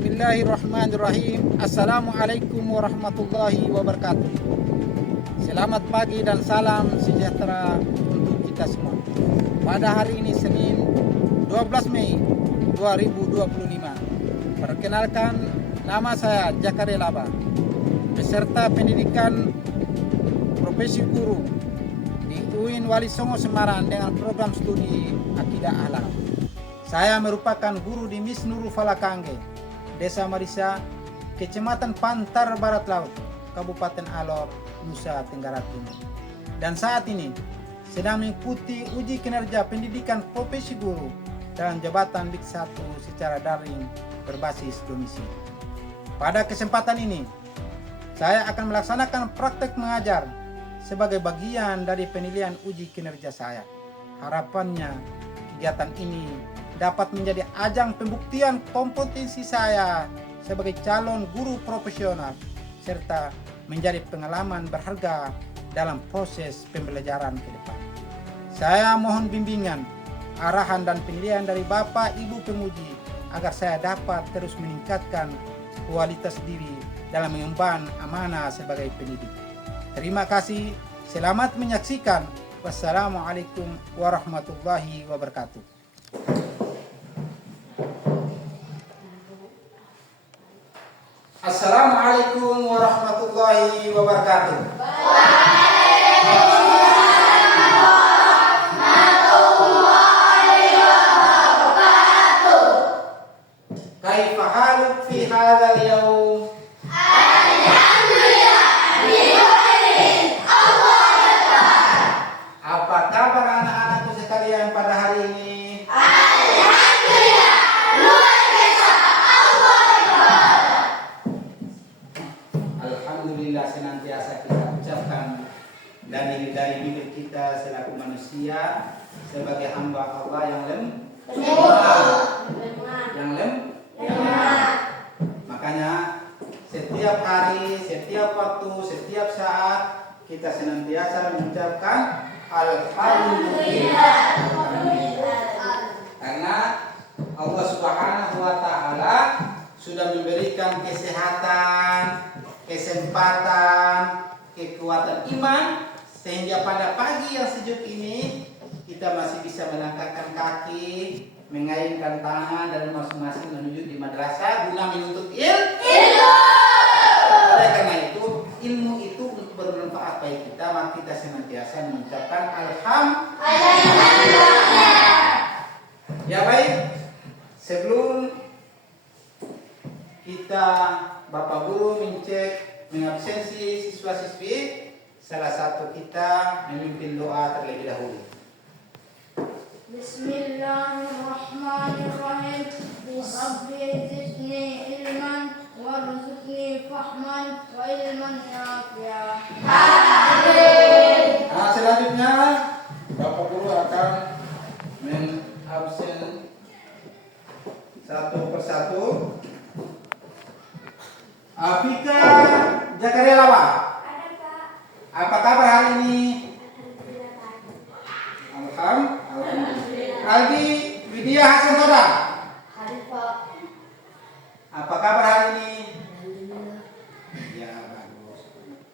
Bismillahirrahmanirrahim. Assalamualaikum warahmatullahi wabarakatuh. Selamat pagi dan salam sejahtera untuk kita semua. Pada hari ini Senin 12 Mei 2025. Perkenalkan, nama saya Jakaria Laba, peserta pendidikan profesi guru di UIN Wali Songo Semarang dengan program studi Akidah Ahlak. Saya merupakan guru di Mis Nurul Falakangge, Desa Marisa, Kecamatan Pantar Barat Laut, Kabupaten Alor, Nusa Tenggara Timur. Dan saat ini sedang mengikuti uji kinerja pendidikan profesi guru dalam jabatan Dik 1 secara daring berbasis domisili. Pada kesempatan ini, saya akan melaksanakan praktek mengajar sebagai bagian dari penilaian uji kinerja saya. Harapannya kegiatan ini dapat menjadi ajang pembuktian kompetensi saya sebagai calon guru profesional serta menjadi pengalaman berharga dalam proses pembelajaran ke depan. Saya mohon bimbingan, arahan dan penilaian dari Bapak Ibu penguji agar saya dapat terus meningkatkan kualitas diri dalam mengemban amanah sebagai pendidik. Terima kasih, selamat menyaksikan. Wassalamualaikum warahmatullahi wabarakatuh. Assalamualaikum warahmatullahi wabarakatuh. Kaifa haluk fi hadzal yaum? Alhamdulillah, apa kabar anak-anakku sekalian pada hari ini? Alhamdulillah senantiasa kita ucapkan dari diri kita selaku manusia sebagai hamba Allah yang lemah. Makanya setiap hari, setiap waktu, setiap saat kita senantiasa mengucapkan Alhamdulillah. Karena Allah Subhanahu wa taala sudah memberikan kesehatan, kesempatan, kekuatan iman sehingga pada pagi yang sejuk ini kita masih bisa melangkahkan kaki, mengayunkan tangan dan masing-masing menuju di madrasah guna menuntut ilmu. Oleh karena itu, ilmu itu untuk bermanfaat bagi kita, maka kita senantiasa mengucapkan Alhamdulillah. Ya baik, sebelum kita Bapak Guru mengabsensi siswa-siswi, salah satu kita memimpin doa terlebih dahulu. Bismillahirrahmanirrahim. Rabbi zidni ilman warzuqni fahman wa ilman nafi'a. Amin. Nah, selanjutnya Bapak Guru akan mengabsen satu persatu. Afika Jakaria Laba. Ada Pak. Apa kabar hari ini? Alhamdulillah Pak. Alhamdulillah. Aldi Widya Hasan Toda. Hari Pak. Apa kabar hari ini? Alhamdulillah. Ya, bagus.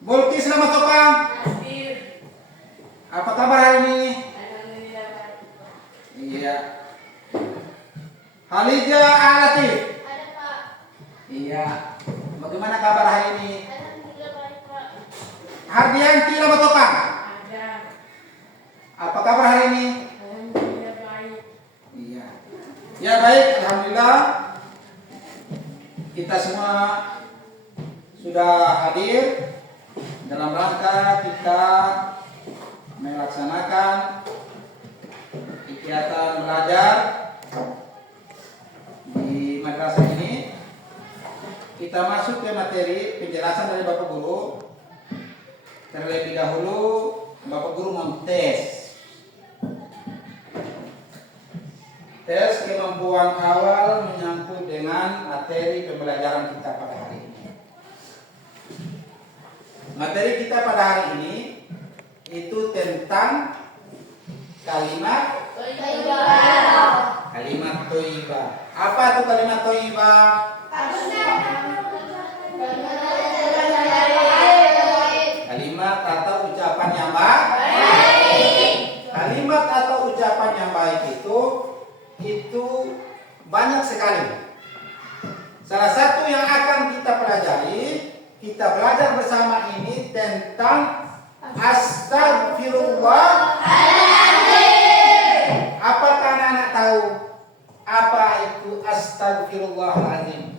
Bulki Selamat Topang. Hadir. Apa kabar hari ini? Alhamdulillah Pak. Iya. Halija Alatif. Ada Pak. Iya. Bagaimana kabar hari ini? Alhamdulillah baik Pak. Hardianti Selamat Topang. Ada. Apa kabar hari ini? Alhamdulillah baik. Iya. Ya baik, alhamdulillah. Kita semua sudah hadir dalam rangka kita melaksanakan kegiatan belajar di madrasah ini. Kita masuk ke materi penjelasan dari Bapak Guru. Terlebih dahulu Bapak Guru memtes kemampuan awal menyangkut dengan materi pembelajaran kita pada hari ini. Materi kita pada hari ini itu tentang kalimat Thayyibah. kalimat thayyibah. Apa itu kalimat thayyibah? As kalimat atau ucapan yang baik itu banyak sekali. Salah satu yang akan kita pelajari, kita belajar bersama ini tentang astagfirullahaladzim. Apakah anak-anak tahu apa itu astagfirullahaladzim?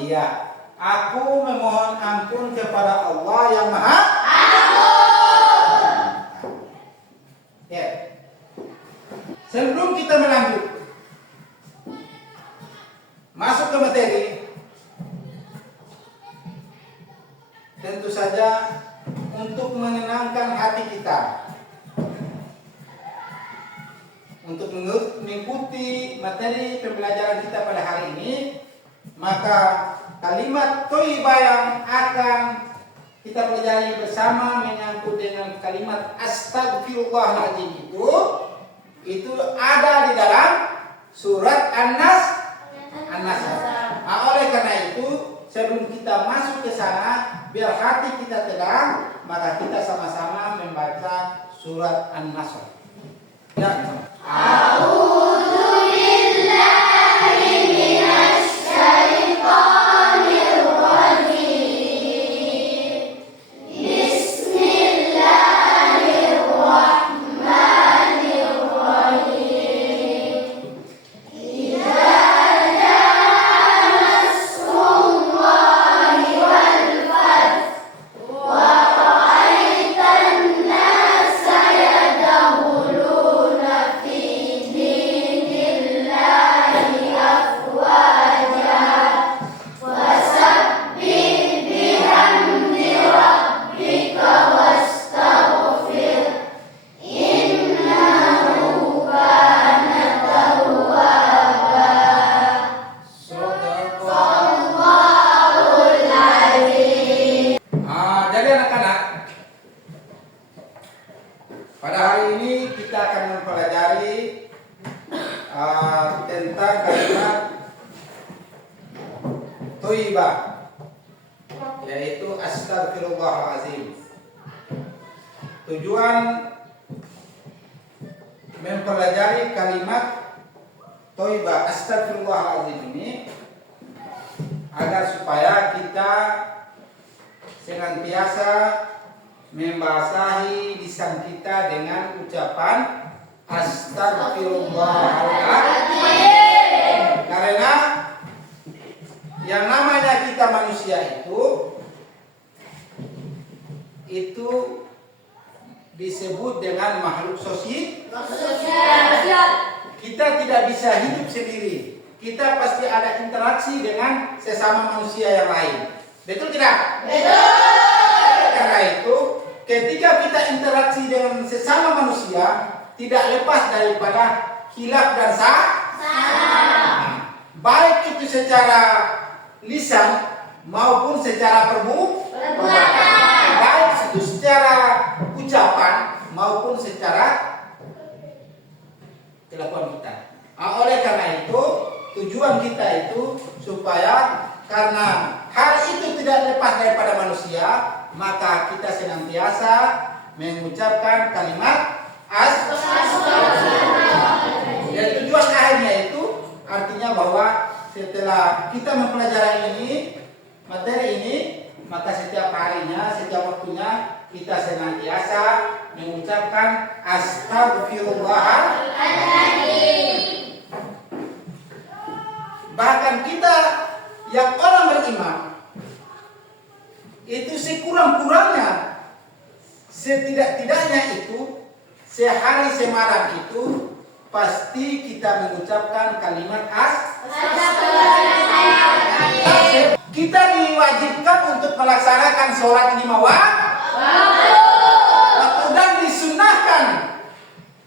Iya, aku memohon ampun kepada Allah yang Maha Ampun. Ya. Sebelum kita melanjut masuk ke materi, tentu saja untuk menenangkan hati kita, untuk mengikuti materi pembelajaran kita pada hari ini, maka kalimat thayyibah yang akan kita pelajari bersama menyangkut dengan kalimat astagfirullahaladzim itu ada di dalam surat An-Nas. Nah, oleh karena itu sebelum kita masuk ke sana, biar hati kita tenang, maka kita sama-sama membaca surat An-Nasr. Ya. Pada hari ini kita akan mempelajari tentang kalimat thayyibah, yaitu astagfirullahaladzim. Tujuan mempelajari kalimat thayyibah astagfirullahaladzim ini agar supaya kita senantiasa membasahi lisan kita dengan ucapan astagfirullahaladzim. Karena yang namanya kita manusia itu disebut dengan makhluk sosial. Kita tidak bisa hidup sendiri. Kita pasti ada interaksi dengan sesama manusia yang lain. Betul tidak? Betul. Karena itu, ketika kita interaksi dengan sesama manusia, tidak lepas daripada khilaf dan salah. Baik itu secara lisan maupun secara perbuatan. Baik itu secara ucapan maupun secara kelakuan kita. Oleh karena itu, tujuan kita itu supaya karena hal itu tidak lepas daripada manusia, maka kita senantiasa mengucapkan kalimat astagfirullah. Dan tujuan akhirnya itu artinya bahwa setelah kita mempelajari materi ini, maka setiap harinya, setiap waktunya kita senantiasa mengucapkan astagfirullahaladzim. Bahkan kita yang orang beriman itu sekurang-kurangnya, setidak-tidaknya itu sehari semalam itu pasti kita mengucapkan kalimat astagfirullah. Kita diwajibkan untuk melaksanakan sholat 5 waktu dan disunahkan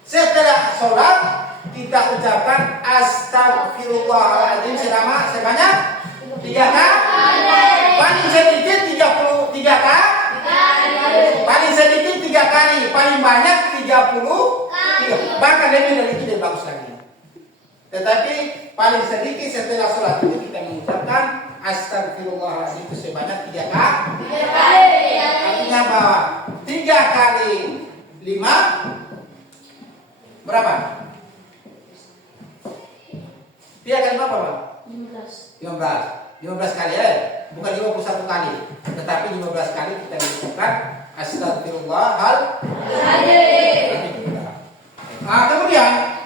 setelah sholat kita ucapkan astagfirullahaladzim sebanyak 3 kali. Paling sedikit 33 kali. Paling sedikit 3 kali, paling banyak 30 kali. Bahkan lebih dari itu bagus lagi. Tetapi paling sedikit setelah sholat itu kita mengucapkan astagfirullahaladzim itu sebanyak 3 kali. 3 kali. Artinya bahwa 3 kali 5 berapa? 3 kali berapa, Pak? 15 kali ya, bukan 51 kali, tetapi 15 kali kita lakukan astagfirullahaladzim. Nah, kemudian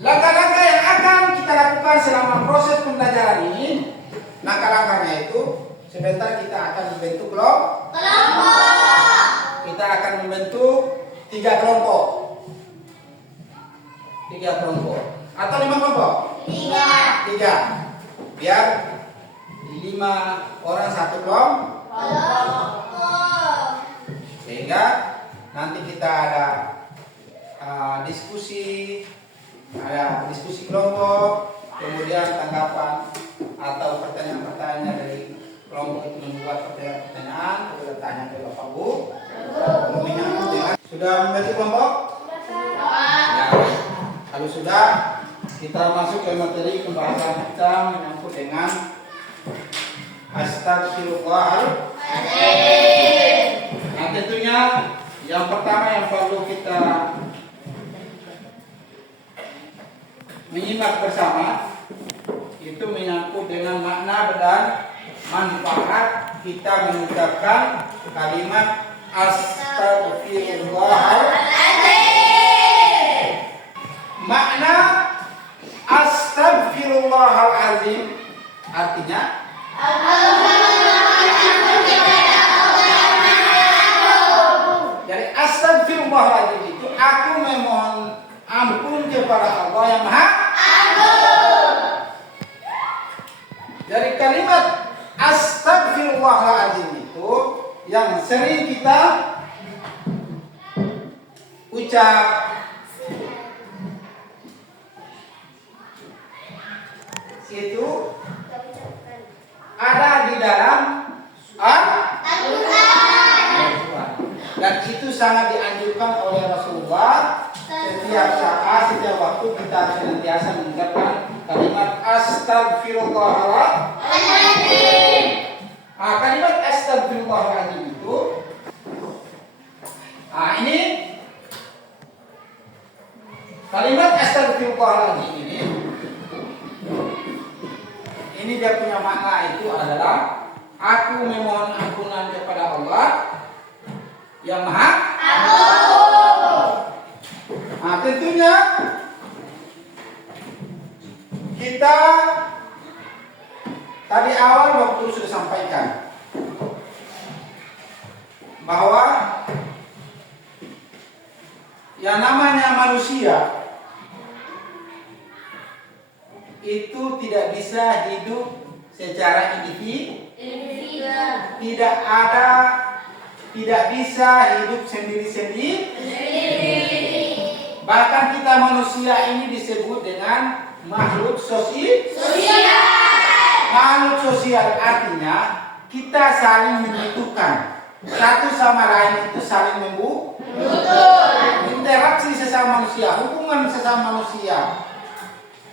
langkah-langkah yang akan kita lakukan selama proses pembelajaran ini, langkah-langkahnya itu sebentar kita akan membentuk kelompok. Kita akan membentuk 3 kelompok. 3 kelompok atau 5 kelompok? 3. Biar 5 orang satu kelompok. Sehingga nanti kita ada diskusi kelompok, kemudian tanggapan atau pertanyaan-pertanyaan dari kelompok itu membuat pertanyaan-pertanyaan, kita tanya ke Bapak Bu. Sudah membentuk kelompok? Ya. Kalau sudah, kita masuk ke materi pembahasan kita menyangkut dengan astagfirullahaladzim. Nah, tentunya yang pertama yang perlu kita menyimak bersama itu menyangkut dengan makna dan manfaat kita mengucapkan kalimat astagfirullahaladzim. Makna astagfirullahaladzim artinya jadi astagfirullahaladzim itu aku memohon ampun kepada Allah yang Maha Agung. Dari kalimat astagfirullahaladzim itu yang sering kita ucap itu ada di dalam Al-Quran. Dan itu sangat dianjurkan oleh Rasulullah. Setiap saat, setiap waktu kita senantiasa mengucapkan kalimat astagfirullahaladzim. Kalimat astagfirullahaladzim itu ini kalimat astagfirullahaladzim ini dia punya makna itu adalah aku memohon ampunan kepada Allah yang Maha Agung. Tentunya kita tadi awal waktu sudah sampaikan bahwa yang namanya manusia itu tidak bisa hidup secara individu, tidak bisa hidup sendiri-sendiri. Bahkan kita manusia ini disebut dengan makhluk sosial. Makhluk sosial artinya kita saling membutuhkan satu sama lain, itu saling membutuhkan. Interaksi sesama manusia, hubungan sesama manusia.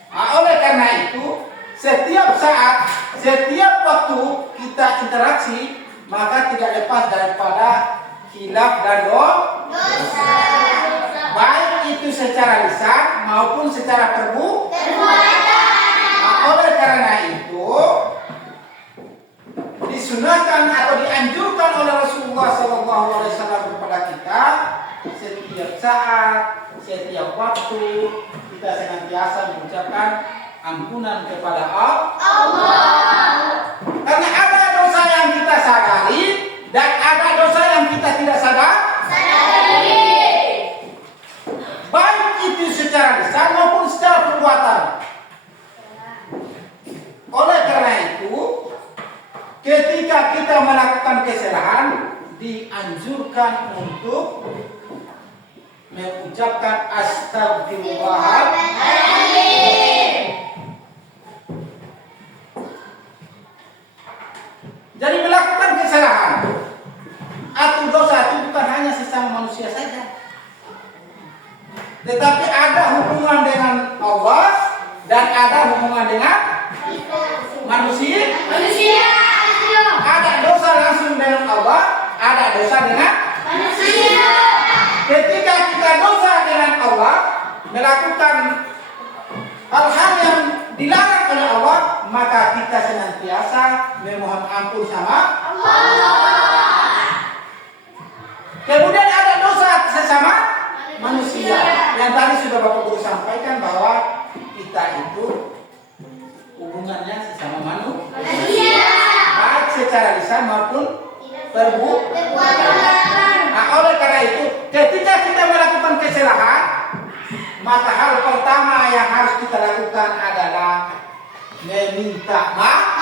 Oleh karena itu, setiap saat, setiap waktu kita interaksi, maka tidak lepas daripada khilaf dan dosa. Baik itu secara lisan maupun secara perbuatan. Oleh karena itu, disunahkan atau dianjurkan oleh Rasulullah SAW kepada kita setiap saat, setiap waktu kita senantiasa mengucapkan ampunan kepada Allah. Karena ada dosa yang kita sadari dan ada dosa yang kita tidak sadari. Baik itu secara lisan maupun secara perbuatan. Oleh karena itu, ketika kita melakukan kesalahan, dianjurkan untuk mengucapkan astagfirullahaladzim. Jadi melakukan kesalahan atau dosa itu bukan hanya sesama manusia saja, tetapi ada hubungan hubungan dengan Allah dan ada hubungan dengan manusia. Ada dosa langsung dengan Allah, ada dosa dengan manusia. Ketika kita dosa dengan Allah, melakukan hal-hal yang dilarang oleh Allah, maka kita senantiasa memohon ampun sama Allah. Kemudian ada dosa sesama manusia. Yang tadi sudah Bapak Guru sampaikan bahwa kita itu hubungannya sesama manusia, baik secara lisan maupun perbuatan. Nah, oleh karena itu, ketika kita melakukan kesalahan, maka hal pertama yang harus kita lakukan adalah meminta maaf.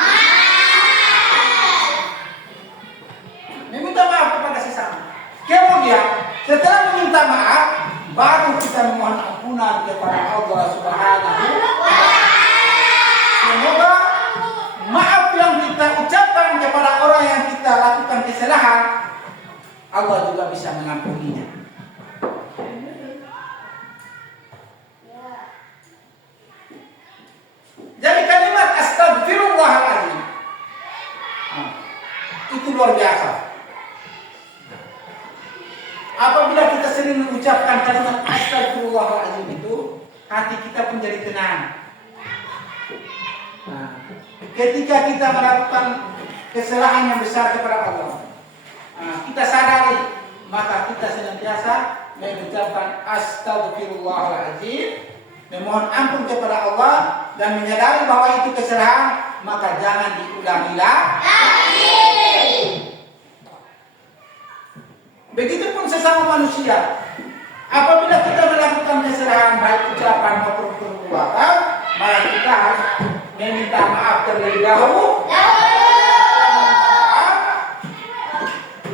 Meminta maaf kepada sesama. Kemudian, setelah meminta maaf, baru kita memohon ampunan kepada Allah Subhanahu wa Ta'ala. Semoga maaf yang kita ucapkan kepada orang yang kita lakukan kesalahan, Allah juga bisa mengampuninya. Jadi kalimat astagfirullahaladzim itu luar biasa. Apabila kita sering mengucapkan kalimat astagfirullahaladzim itu, hati kita pun jadi tenang. Nah, ketika kita melakukan kesalahan yang besar kepada Allah, kita sadari, maka kita senantiasa mengucapkan astagfirullahaladzim, memohon ampun kepada Allah dan menyadari bahwa itu kesalahan, maka jangan diulangi lagi. Begitupun sesama manusia. Apabila kita melakukan kesalahan baik ucapan maupun perbuatan, maka kita harus meminta maaf terlebih dahulu.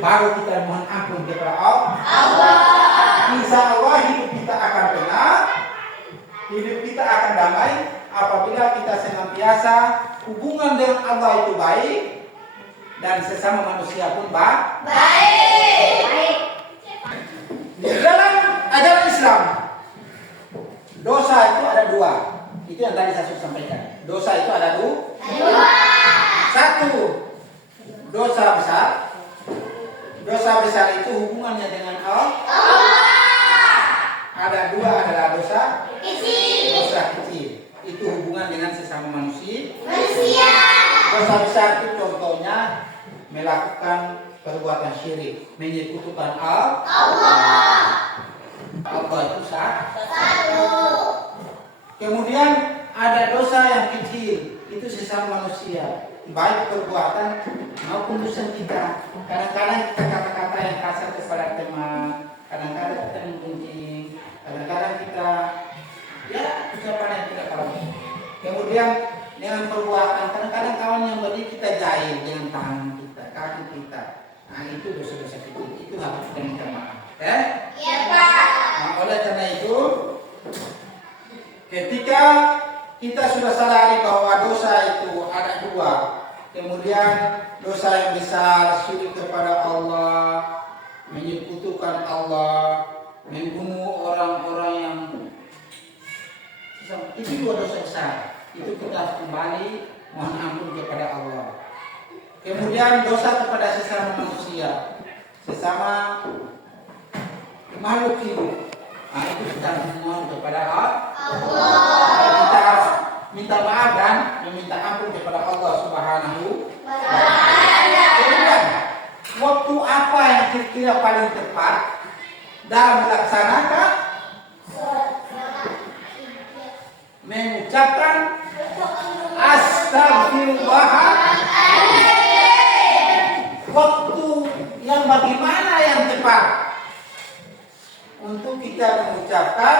Baru kita mohon ampun kepada Allah. Insya Allah hidup kita akan tenang, hidup kita akan damai apabila kita senantiasa hubungan dengan Allah itu baik dan sesama manusia pun baik. Di dalam ajaran Islam, dosa itu ada dua. Itu yang tadi saya sudah sampaikan. Dosa itu ada dua. Satu, dosa besar. Dosa besar itu hubungannya dengan Allah. Ada dua adalah dosa kecil. Itu hubungan dengan sesama manusia. Dosa besar itu contohnya melakukan perbuatan syirik, menyekutukan Allah. Allah itu satu. Kemudian ada dosa yang kecil, itu sesama manusia, baik perbuatan maupun dosa kita. Kadang-kadang kita kata-kata yang kasar kepada teman, kadang-kadang kita menggunjing, kadang-kadang kita ucapan yang tidak baik. Kemudian dengan perbuatan, kadang-kadang kawan yang beri kita jahil dengan tangan kita, kaki kita. Nah, itu dosa-dosa kecil, itu harus kita minta maaf. Iya, Pak. Nah, oleh karena itu, ketika kita sudah sadari bahwa dosa itu ada dua, kemudian dosa yang besar, syirik kepada Allah, menyekutukan Allah, membunuh orang-orang yang itu dua dosa besar. Itu kita harus kembali mohon ampun kepada Allah. Kemudian dosa kepada sesama manusia, sesama makhluk hidup. Nah, itu kita mohon kepada Allah. Kita harus minta maaf dan meminta ampun kepada Allah Subhanahu wa Ta'ala. Kemudian waktu apa yang kira-kira paling tepat dalam melaksanakan mengucapkan astagfirullahaladzim? Waktu yang bagaimana yang tepat untuk kita mengucapkan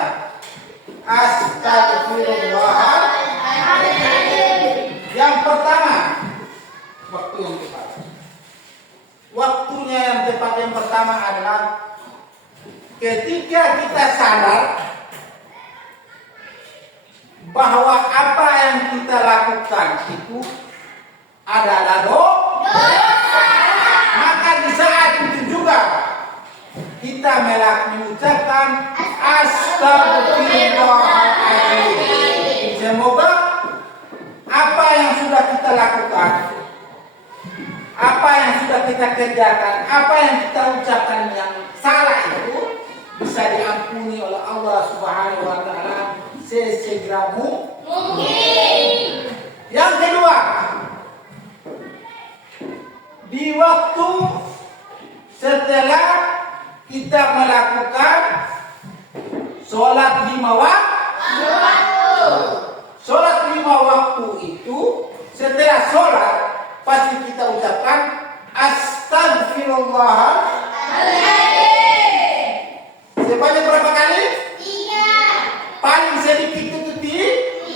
astagfirullahaladzim? Yang pertama, waktu yang tepat. Waktunya yang tepat yang pertama adalah ketika kita sadar bahwa apa yang kita lakukan itu adalah dosa. Maka di saat itu juga kita mengucapkan astagfirullahaladzim. lakukan, apa yang sudah kita kerjakan, apa yang kita ucapkan yang salah itu bisa diampuni oleh Allah Subhanahu wa taala sesegera mungkin. Yang kedua, di waktu setelah kita melakukan sholat 5 waktu. Sholat 5 waktu itu setelah sholat pasti kita ucapkan astagfirullahaladzim. Sebanyak berapa kali? 3. Paling sedikit itu 3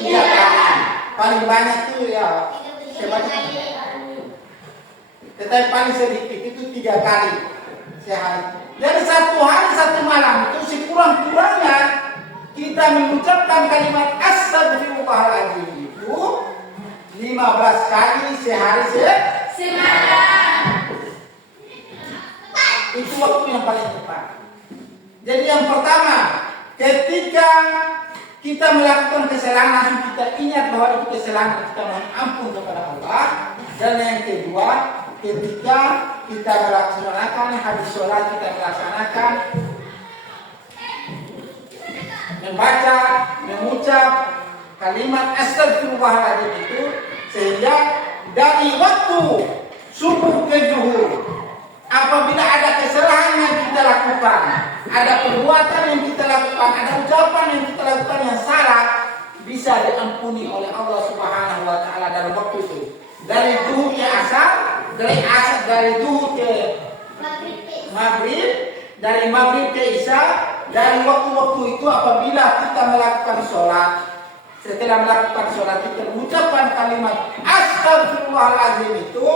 kali. Paling banyak itu ya sebanyak. Tetapi paling sedikit itu 3 kali sehari. Jadi 1 hari 1 malam itu sekurang-kurangnya kita mengucapkan kalimat astagfirullahaladzim itu 15 kali sehari semalam. Itu waktu yang paling tepat. Jadi yang pertama, ketika kita melakukan kesalahan langsung kita ingat bahwa itu kesalahan, kita mohon ampun kepada Allah. Dan yang kedua, ketika kita melaksanakan habis sholat, kita melaksanakan membaca, mengucap kalimat astagfirullahaladzim itu, sehingga dari waktu subuh ke zuhur apabila ada kesalahan yang kita lakukan, ada perbuatan yang kita lakukan, ada ucapan yang kita lakukan yang salah, bisa diampuni oleh Allah Subhanahu wa taala dalam waktu itu. Dari zuhur ke asar, dari zuhur ke maghrib, dari maghrib ke isya, dari waktu-waktu itu apabila kita melakukan sholat, setelah melakukan sholat kita mengucapkan kalimat astagfirullahaladzim itu,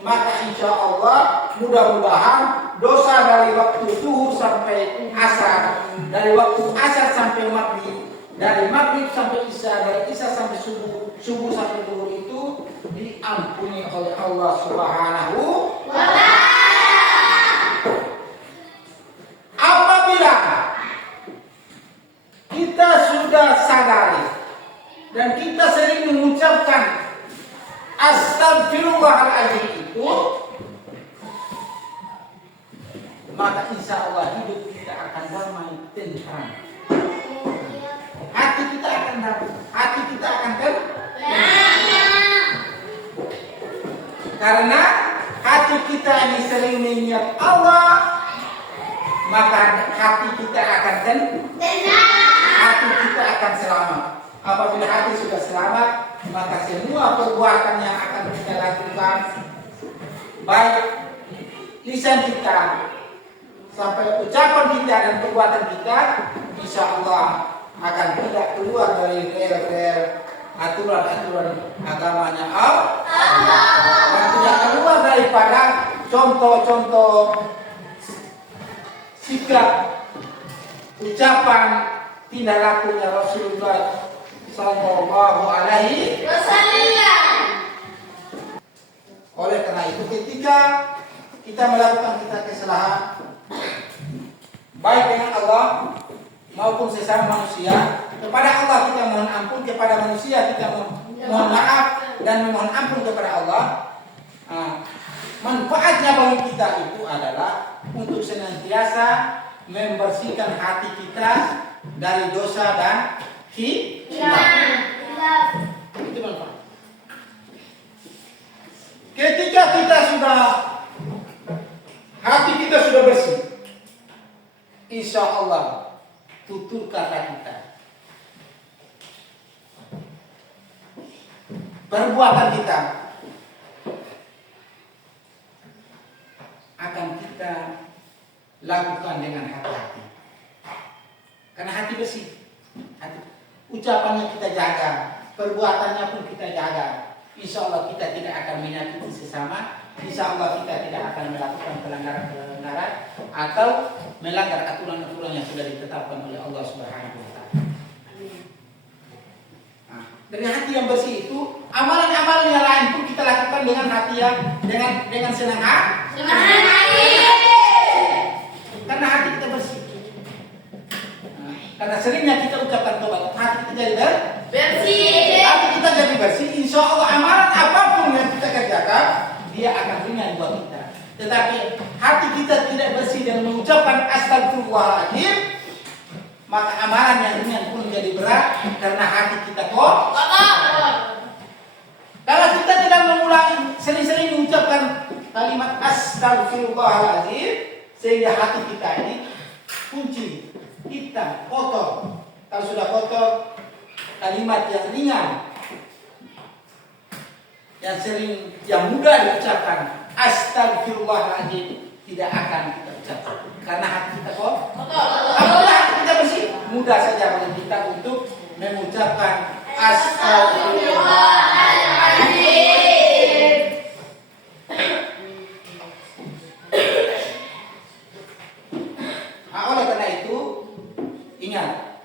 maka insya Allah mudah-mudahan dosa dari waktu zuhur sampai asar, dari waktu asar sampai maghrib, dari maghrib sampai isya, dari isya sampai subuh, subuh sampai zuhur itu diampuni oleh Allah Subhanahu wa taala. Apabila kita sudah sadari dan kita sering mengucapkan astagfirullahaladzim itu, maka insya Allah hidup kita akan damai, tentram. Hati kita akan damai, hati kita akan tenang. Karena hati kita ini sering mengingat Allah, maka hati kita akan tenang, hati kita akan selamat. Apabila hati sudah selamat, maka semua perbuatan yang akan kita lakukan, baik lisan kita sampai ucapan kita dan perbuatan kita, insya Allah akan tidak keluar dari rel-rel aturan-aturan agamanya Allah, dan tidak keluar daripada contoh-contoh sikap, ucapan, tindak lakunya Rasulullah Sallallahu Alaihi Wasallam. Oleh karena itu, ketika kita melakukan kesalahan, baik dengan Allah maupun sesama manusia, kepada Allah kita mohon ampun, kepada manusia kita mohon maaf dan memohon ampun kepada Allah. Manfaatnya bagi kita itu adalah untuk senantiasa membersihkan hati kita dari dosa dan khilaf. Itu manfaat. Ketika kita sudah, hati kita sudah bersih, insya Allah tutur kata kita, perbuatan kita akan kita lakukan dengan hati-hati. Karena hati bersih, ucapannya kita jaga, perbuatannya pun kita jaga. Insya Allah kita tidak akan menyakiti sesama. Insya Allah kita tidak akan melakukan pelanggaran-pelanggaran atau melanggar aturan-aturan yang sudah ditetapkan oleh Allah Subhanahu wa taala. Dari hati yang bersih itu, amalan-amalan yang lain pun kita lakukan dengan hati yang dengan senang hati. Karena hati kita bersih. Karena seringnya kita ucapkan tobat, hati kita jadi Bersih. Hati kita jadi bersih, insya Allah amalan apapun yang kita kerjakan, dia akan ringan buat kita. Tetapi hati kita tidak bersih dan mengucapkan astagfirullahaladzim, maka amalan yang ringan pun jadi berat karena hati kita kotor. Kalau kita tidak mengulangi, sering-sering mengucapkan kalimat astagfirullahaladzim, sehingga hati kita ini kunci, hitam, kotor. Kalau sudah kotor, kalimat yang ringan, yang mudah diucapkan, astagfirullahaladzim, tidak akan kita ucapkan karena hati kita kotor. Apabila hati kita bersih, mudah saja bagi kita untuk mengucapkan astagfirullahaladzim. Oleh karena itu, ingat,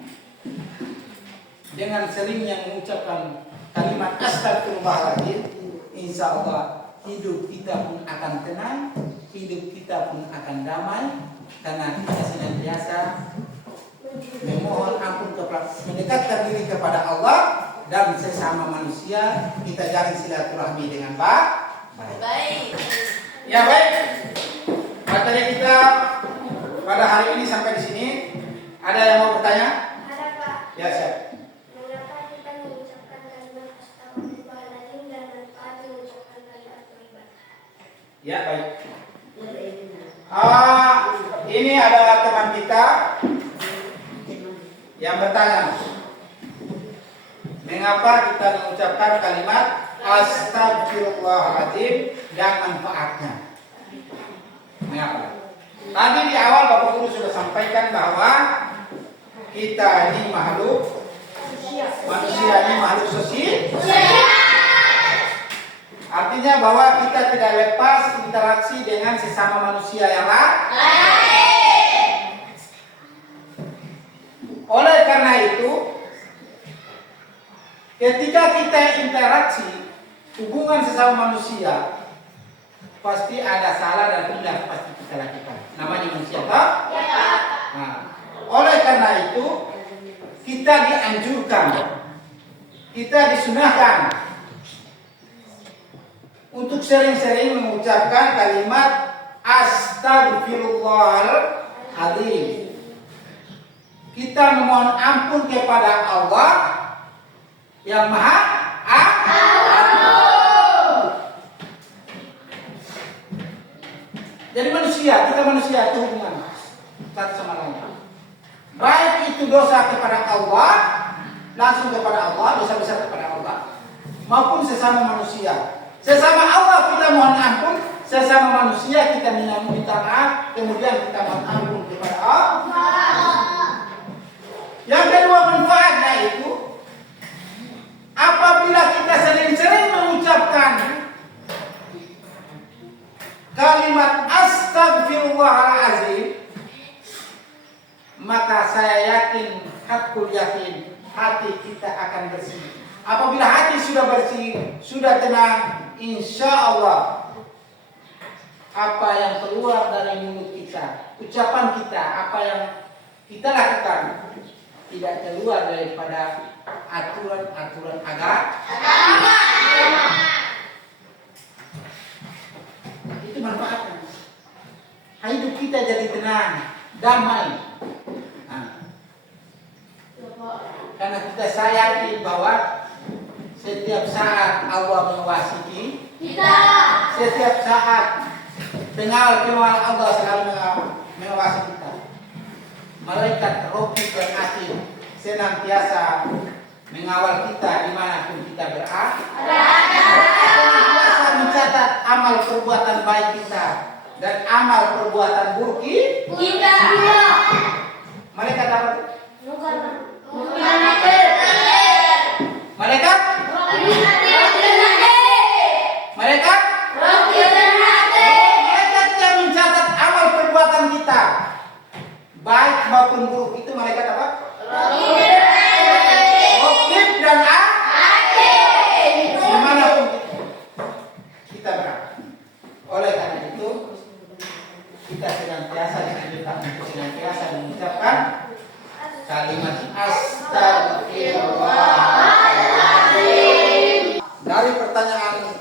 dengan seringnya mengucapkan kalimat astagfirullahaladzim, insya Allah hidup kita pun akan tenang, hidup kita pun akan damai, karena kita senantiasa memohon ampun mendekatkan diri kepada Allah dan sesama manusia, kita jalin silaturahmi dengan baik. Ya baik, materi kita pada hari ini sampai di sini. Ada yang mau bertanya? Ada Pak. Ya siap. Mengapa kita mengucapkan kalimat astagfirullahaladzim dan manfaat mengucapkan kalimat taubat? Ya baik. Ini adalah teman kita yang bertanya, mengapa kita mengucapkan kalimat astagfirullahaladzim dan manfaatnya? Mengapa? Tadi di awal Bapak Guru sudah sampaikan bahwa kita ini manusia ini makhluk sosial. Artinya bahwa kita tidak lepas interaksi dengan sesama manusia yang lain. Oleh karena itu, ketika kita interaksi hubungan sesama manusia, pasti ada salah dan benar pasti kita lakukan. Namanya manusia, tak? Nah, oleh karena itu, kita dianjurkan, kita disunahkan untuk sering-sering mengucapkan kalimat astagfirullahaladzim. Kita memohon ampun kepada Allah yang Maha Agung. Jadi kita manusia itu hubungan satu sama lain. Baik itu dosa kepada Allah, langsung kepada Allah, dosa besar kepada Allah, maupun sesama manusia. Sesama Allah kita mohon ampun, sesama manusia kita minta maaf, kemudian kita mohon ampun kepada Allah. Yang kedua manfaatnya itu, apabila kita sering-sering mengucapkan kalimat astagfirullahaladzim, maka saya yakin, hakul yakin, hati kita akan bersih. Apabila hati sudah bersih, sudah tenang, insya Allah apa yang keluar dari mulut kita, ucapan kita, apa yang kita lakukan tidak keluar daripada aturan-aturan agama. Itu manfaatnya. Hidup kita jadi tenang, damai. Karena kita yakin bahwa setiap saat Allah mengawasi kita. Setiap saat pengal Allah selalu mengawasi kita. Malaikat Raqib dan Atid senantiasa mengawal kita dimanapun kita berada. Senantiasa mencatat amal perbuatan baik kita dan amal perbuatan buruk kita. Malaikat apa? Malaikat? Malaikat? Malaikat yang mencatat amal perbuatan kita, baik maupun buruk. Itu malaikat apa? Raqib dan Atid. Dimanapun kita berada. Oleh karena itu, kita senantiasa dianjurkan untuk senantiasa mengucapkan kalimat astagfirullah. dari pertanyaan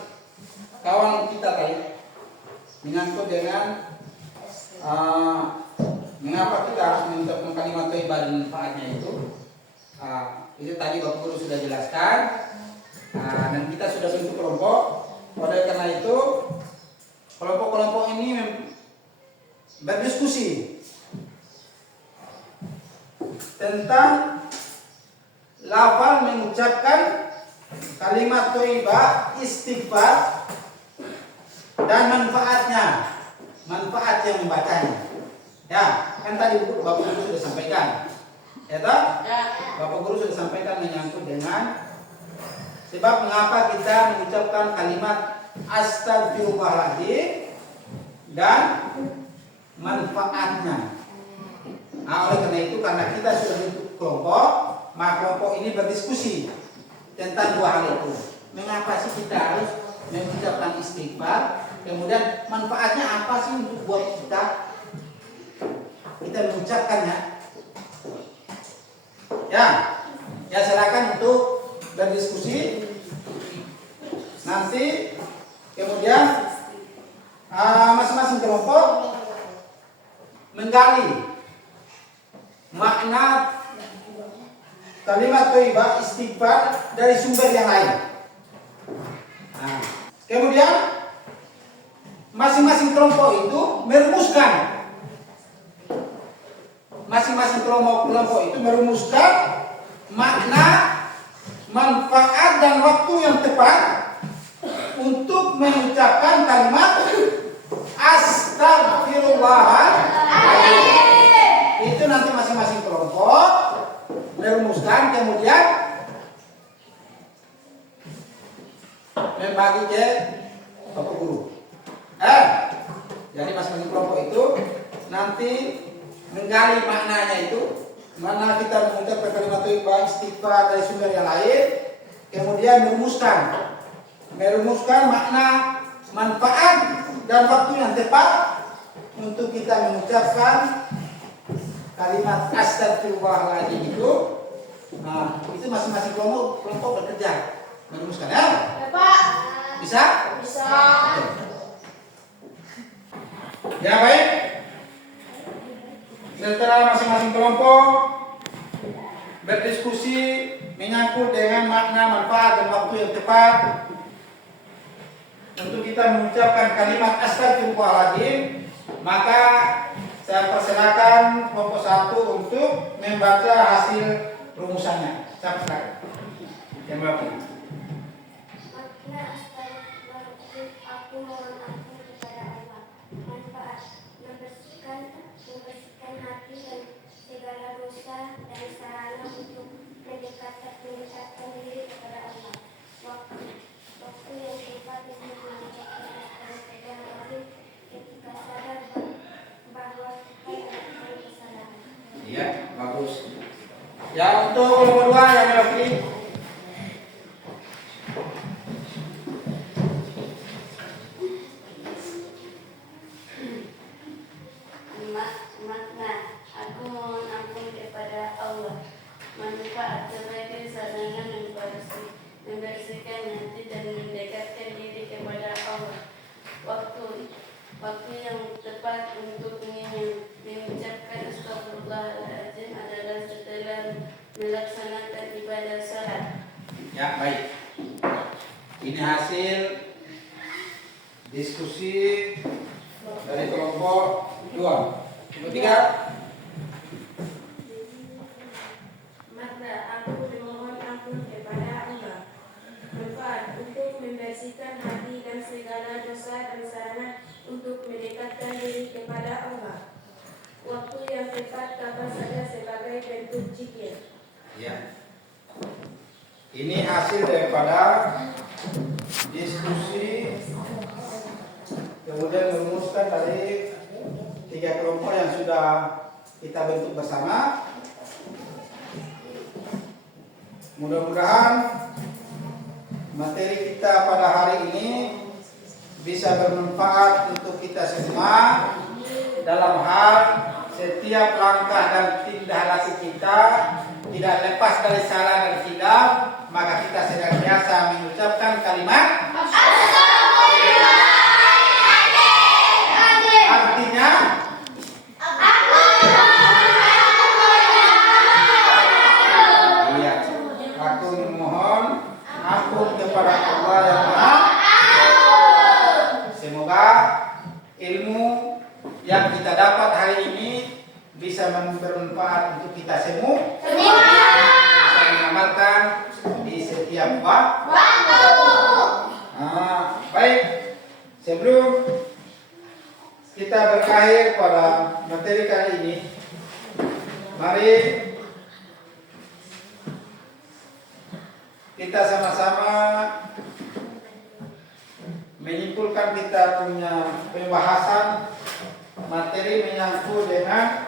kawan kita tadi menyangkut dengan mengapa kita harus mengucapkan kalimat thayyibah dan manfaatnya itu tadi Bapak Guru sudah jelaskan. Dan kita sudah bentuk kelompok. Oleh karena itu kelompok-kelompok ini berdiskusi tentang lafal mengucapkan kalimat thayyibah, istighfar dan manfaat yang membacanya. Ya, kan tadi Bapak Guru sudah sampaikan. Ya toh? Bapak Guru sudah sampaikan menyangkut dengan sebab mengapa kita mengucapkan kalimat astagfirullahaladzim dan manfaatnya. Oleh karena itu, karena kita sudah bentuk kelompok, maka kelompok ini berdiskusi tentang dua hal itu. Mengapa sih kita harus mengucapkan istighfar? Kemudian manfaatnya apa sih untuk buat kita mengucapkannya? Ya silakan untuk berdiskusi. Nanti kemudian masing-masing kelompok menggali makna kalimat thayyibah istighfar dari sumber yang lain. Kemudian masing-masing kelompok itu merumuskan makna, manfaat dan waktu yang tepat untuk mengucapkan kalimat astagfirullahaladzim. Itu nanti masing-masing kelompok merumuskan, kemudian membagi ke Bapak Guru. Jadi masing-masing kelompok itu nanti menggali maknanya itu, mana kita mengucapkan kalimat thayyibah istighfar dari sumber yang lain, kemudian merumuskan makna, manfaat dan waktu yang tepat untuk kita mengucapkan kalimat astagfirullahaladzim itu. Itu masing-masing kelompok bekerja merumuskan ya. Pak. Bisa? Bisa. Ya baik. Setelah masing-masing kelompok berdiskusi menyangkut dengan makna, manfaat dan waktu yang tepat untuk kita mengucapkan kalimat astagfirullahaladzim, maka saya persilakan kelompok 1 untuk membaca hasil rumusannya. Silakan. Yang berapa? Makna astagfirullahaladzim, aku mohon ampun kepada Allah. Manfaat membersihkan hati dan segala dosa dan sarana untuk mendekatkan diri kepada Allah. Waktu yang tepat untuk mengucapkan astagfirullahaladzim ketika sadar bahwa kita melakukan kesalahan. Iya, bagus. Ya, untuk kelompok 2 yang mewakili. Makna, aku mohon ampun kepada Allah. Manfaat sebagai sarana membersihkan hati dan mendekatkan diri kepada Allah. Waktu yang tepat untuk mengucapkan astagfirullahaladzim adalah setelah melaksanakan ibadah salat. Ya, baik. Ini hasil diskusi dari kelompok 2. Kelompok 3. Makna, aku memohon ampun kepada Allah. Manfaat untuk membersihkan hati dan segala dosa dan sarana untuk mendekatkan diri kepada Allah. Waktu yang tepat kapan saja sebagai bentuk zikir. Ya. Ini hasil daripada diskusi, kemudian merumuskan dari 3 kelompok yang sudah kita bentuk bersama. Mudah-mudahan materi kita pada hari ini bisa bermanfaat untuk kita semua dalam hal setiap langkah dan tindak laku kita tidak lepas dari salah dan silap, maka kita sedang biasa mengucapkan kalimat artinya iya, aku memohon ampun kepada Allah yang Maha. Semoga ilmu yang kita dapat hari ini bisa bermanfaat untuk kita semua. Bisa mengamalkan di setiap waktu. Baik, sebelum kita berakhir pada materi kali ini, mari kita sama-sama menyimpulkan kita punya pembahasan materi menyangkut dengan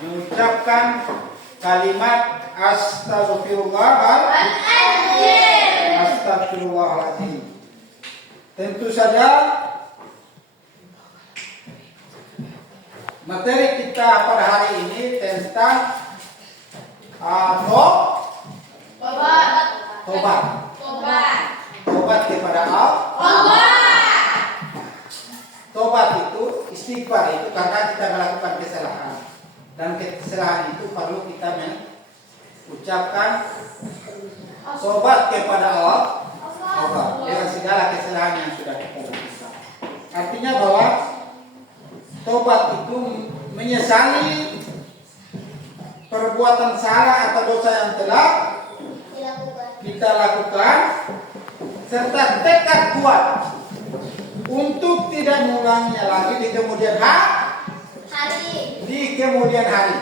mengucapkan kalimat astagfirullahaladzim. Tentu saja materi kita pada hari ini tentang tobat kepada Allah. Tobat itu istighfar itu karena kita melakukan kesalahan, dan kesalahan itu perlu kita mengucapkan tobat kepada Allah dengan segala kesalahan yang sudah kita lakukan. Artinya bahwa tobat itu menyesali perbuatan salah atau dosa yang telah kita lakukan, serta tekad kuat untuk tidak mengulanginya lagi di kemudian hari.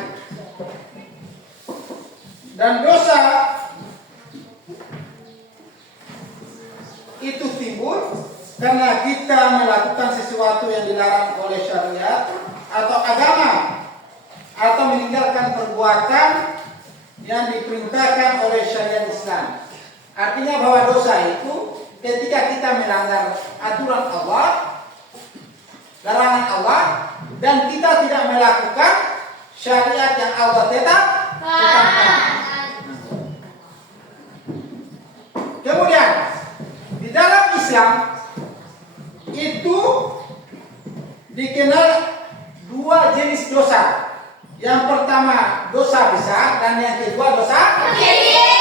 Dan dosa itu timbul karena kita melakukan sesuatu yang dilarang oleh syariat atau agama, atau meninggalkan perbuatan yang diperintahkan oleh syariat Islam. Artinya bahwa dosa itu ketika kita melanggar aturan Allah, larangan Allah, dan kita tidak melakukan syariat yang Allah tetapkan. Kemudian di dalam Islam itu dikenal dua jenis dosa. Yang pertama dosa besar, dan yang kedua dosa kecil.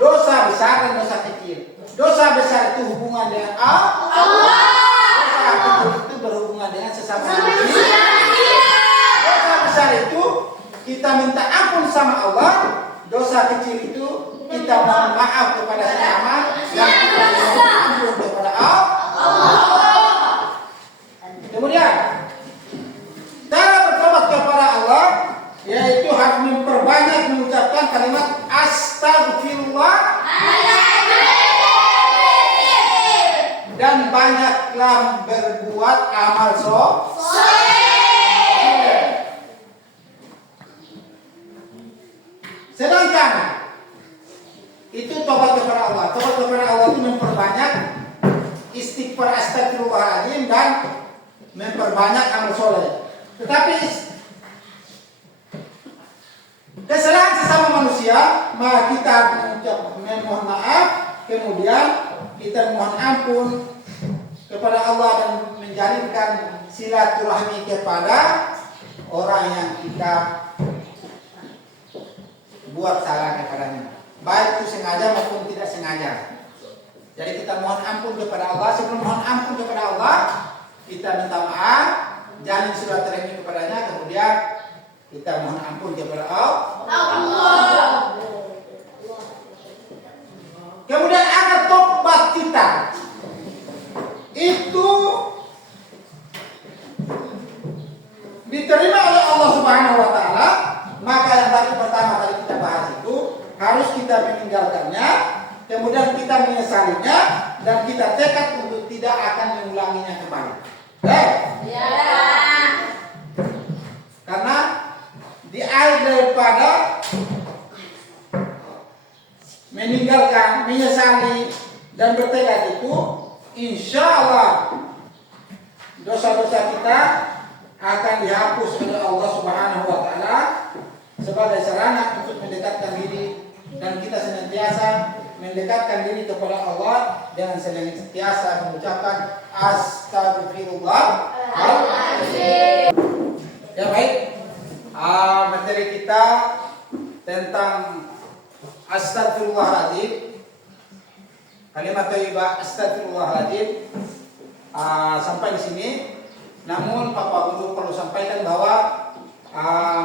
Dosa besar dan dosa kecil. Dosa besar itu hubungan dengan Allah. Dosa kecil itu berhubungan dengan sesama manusia. Dosa besar itu kita minta ampun sama Allah. Dosa kecil itu kita mohon maaf kepada sesama dan kita mohon ampun kepada Allah. Kemudian cara bertobat kepada Allah yaitu harus memperbanyak mengucapkan kalimat astagfirullah dan banyaklah berbuat amal soleh. Sedangkan itu tobat kepada Allah. Tobat kepada Allah itu memperbanyak istighfar astagfirullahaladzim dan memperbanyak amal soleh. Tetapi kesalahan sesama manusia, maka kita memohon maaf, kemudian kita mohon ampun kepada Allah dan menjalinkan silaturahmi kepada orang yang kita buat salah kepadanya, baik itu sengaja maupun tidak sengaja. Jadi kita mohon ampun kepada Allah. Sebelum mohon ampun kepada Allah, kita minta maaf, jalin silaturahmi kepadanya, kemudian kita mohon ampun kepada Allah. Kemudian agar tobat kita itu diterima oleh Allah Subhanahu wa taala, maka yang tadi pertama tadi kita bahas itu harus kita meninggalkannya, kemudian kita menyesalinya, dan kita tekad untuk tidak akan mengulanginya kembali. Karena di akhir daripada meninggalkan, menyesali dan bertekad itu, insya Allah dosa-dosa kita akan dihapus oleh Allah Subhanahu wa taala, sebagai sarana untuk mendekatkan diri, dan kita senantiasa mendekatkan diri kepada Allah dengan senantiasa mengucapkan astagfirullahaladzim. Ya baik, materi kita tentang astagfirullahaladzim, kalimat thayyibah astagfirullahaladzim sampai di sini. Namun Bapak Guru perlu sampaikan bahwa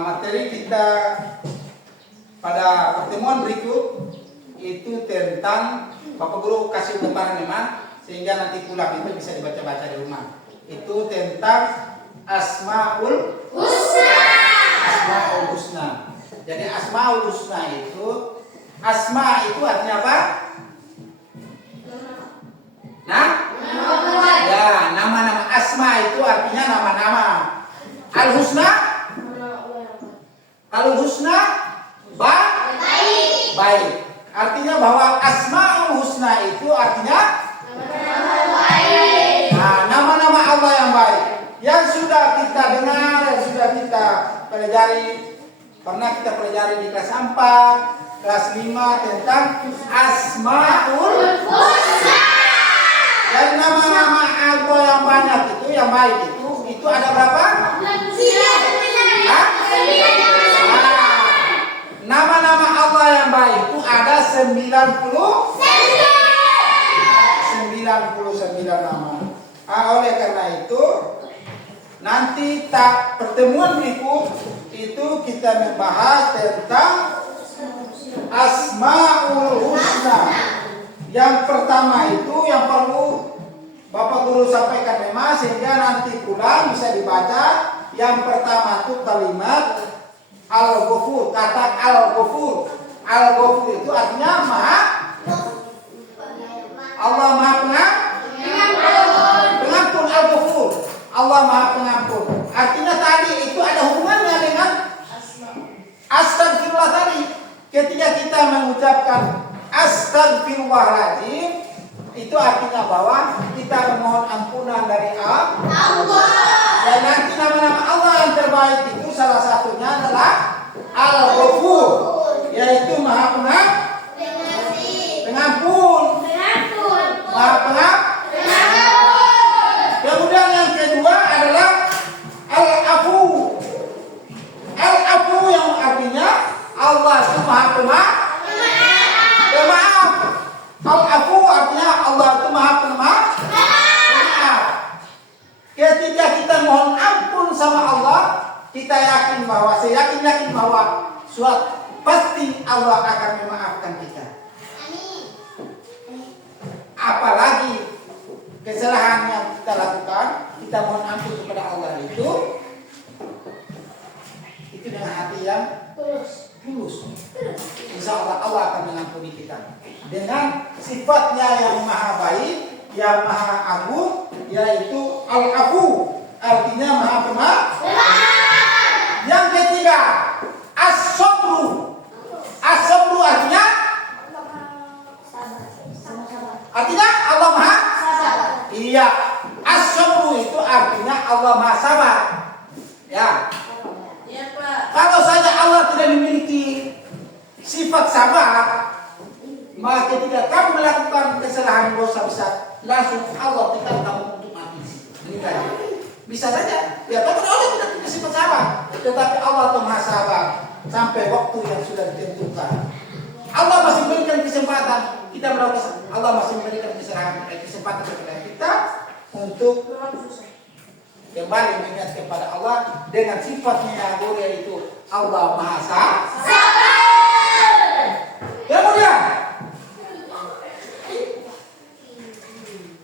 materi kita pada pertemuan berikut itu tentang, Bapak Guru kasih gambaran memang sehingga nanti pulang itu bisa dibaca-baca di rumah. Itu tentang Asmaul Husna. Asmaul Husna. Jadi Asmaul Husna itu, asma itu artinya apa? Nah, ya, nama-nama. Asma itu artinya nama-nama. Al Husna, Al Husna baik. Artinya bahwa Asmaul Husna itu artinya nama-nama Allah yang baik. Yang sudah kita dengar, yang sudah kita pelajari, pernah kita pelajari di kelas 4, kelas 5 tentang Asmaul Husna. Dan nama-nama Allah yang banyak itu, yang baik itu ada berapa? 9. Nama-nama Allah yang baik itu ada 99 nama. Oleh karena itu nanti pertemuan berikut itu kita membahas tentang Asmaul Husna. Yang pertama itu yang perlu Bapak Guru sampaikan memang sehingga nanti pulang bisa dibaca. Yang pertama itu kalimat Al-Ghafur, kata Al-Ghafur. Al-Ghafur itu artinya Maha, Allah Maha Pengampun. Al-Ghafur, Allah Maha Pengampun. Artinya tadi itu ada hubungannya dengan astagfirullah tadi. Ketika kita mengucapkan astagfirullahaladzim, itu artinya bahwa kita memohon ampunan dari Allah. Dan nanti nama-nama Allah yang terbaik itu salah satunya adalah Al-Ghafur, yaitu Maha Pengampun. Maha Pengampun. Kemudian yang kedua adalah Al-Afu. Al-Afu yang artinya Allah itu Maha Pemaaf. Al-Afu artinya Allah itu Maha Pemaaf. Ketika kita mohon ampun sama Allah, kita yakin bahwa, saya yakin bahwa suatu pasti Allah akan memaafkan kita. Apalagi kesalahan yang kita lakukan, kita mohon ampun kepada Allah itu dengan hati yang tulus. Insya Allah Allah akan mengampuni kita dengan sifatnya yang maha baik, yang maha agung, yaitu Al-Afu, artinya Maha Pemaaf. Yang ketiga, As-Sabru. As-Sabru artinya Allah Maha Sabar. Iya, As-Sabru itu artinya Allah Maha Sabar. Ya. Iya, Pak. Kalau saja Allah tidak memiliki sifat sabar, maka ketika kamu melakukan kesalahan dosa besar, langsung Allah tetap kamu untuk mati. Bisa saja, ya kamu Allah tidak punya sifat sabar, tetapi Allah itu Maha Sabar sampai waktu yang sudah ditentukan. Allah masih memberikan kesempatan kita melakukan, Allah masih memberikan kesempatan kepada kita untuk kembali mengingat kepada Allah dengan sifatnya yang mulia, yaitu Allah Maha Sabar. Kemudian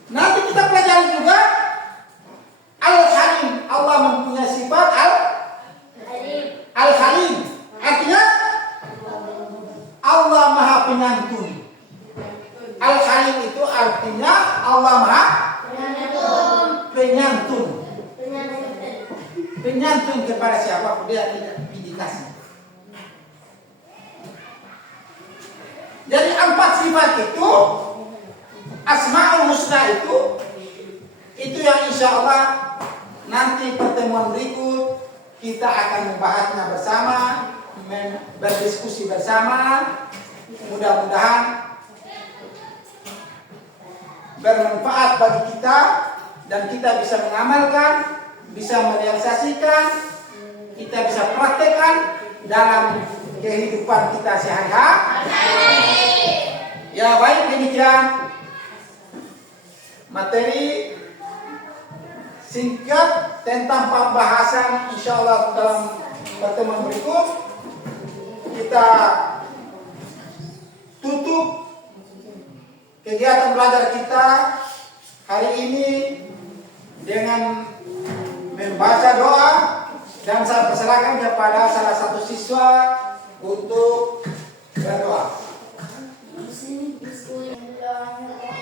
nanti kita pelajari juga Al-Halim. Allah mempunyai sifat Al-Halim. Artinya Allah Maha Penyantun. Al-Halim itu artinya Allah Maha Penyantun. Penyantun kepada siapa? Dia tidak indikasi. Jadi 4 sifat itu, Asmaul Husna itu yang insya Allah nanti pertemuan berikut kita akan membahasnya bersama berdiskusi bersama. Mudah-mudahan bermanfaat bagi kita dan kita bisa mengamalkan, bisa merealisasikan, kita bisa praktekkan dalam kehidupan kita sehari-hari. Ya baik, demikian materi singkat tentang pembahasan insyaallah dalam pertemuan berikut. Kita tutup kegiatan belajar kita hari ini dengan membaca doa, dan saya persilakan kepada salah satu siswa untuk berdoa. Bismillahirrahmanirrahim.